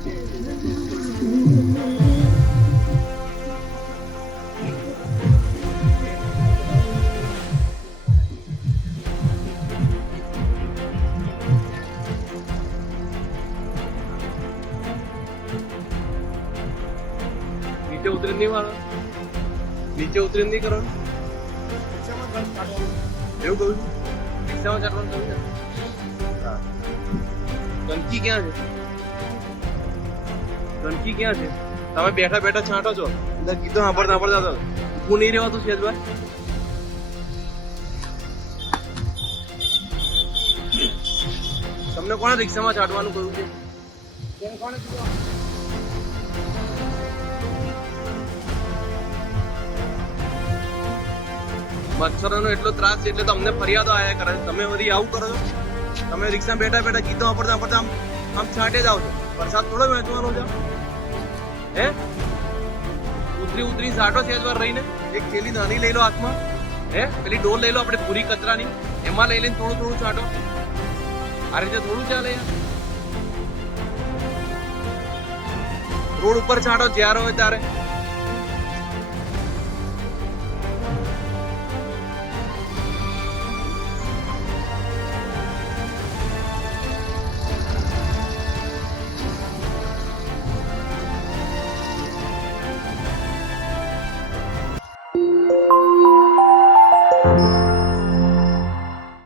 નીચે ઉતરી નહીં વાળો, નીચે ઉતરી નહીં કરો એવું કહું છું. રિક્ષામાં ચાટવાનું કહું છે. ગંદકી ક્યાં છે? ગંદકી ક્યાં છે? તમે બેઠા બેઠા છાંટો છો, અંદર ગીતો સાંભળતા સાંભળતા ઊભું નહીં રહેવાતું શેજભાઈ? તમને કોણે રિક્ષામાં ચાટવાનું કહ્યું છે? કોણે કીધું? મચ્છરોનો એટલો ત્રાસ છે એટલે તમને ફરિયાદો આયા કરે છે. તમે બધી આવું કરો છો? તમે રિક્ષામાં બેઠા બેઠા ગીતો સાંભળતા સાંભળતા આમ છાંટે જાવ છો. વરસાદ થોડો વહેંચવાનો છે હે? ઉતરી સાટો છે વાર રહીને. એક થેલી નાની લઈ લો હાથમાં, હે પેલી ડોલ લઈ લો આપણે પૂરી કચરાની, એમાં લઈ લઈને થોડું થોડું છાંટો. આ રીતે થોડું ચાલે યાર. રોડ ઉપર છાંટો જ્યારે હોય ત્યારે.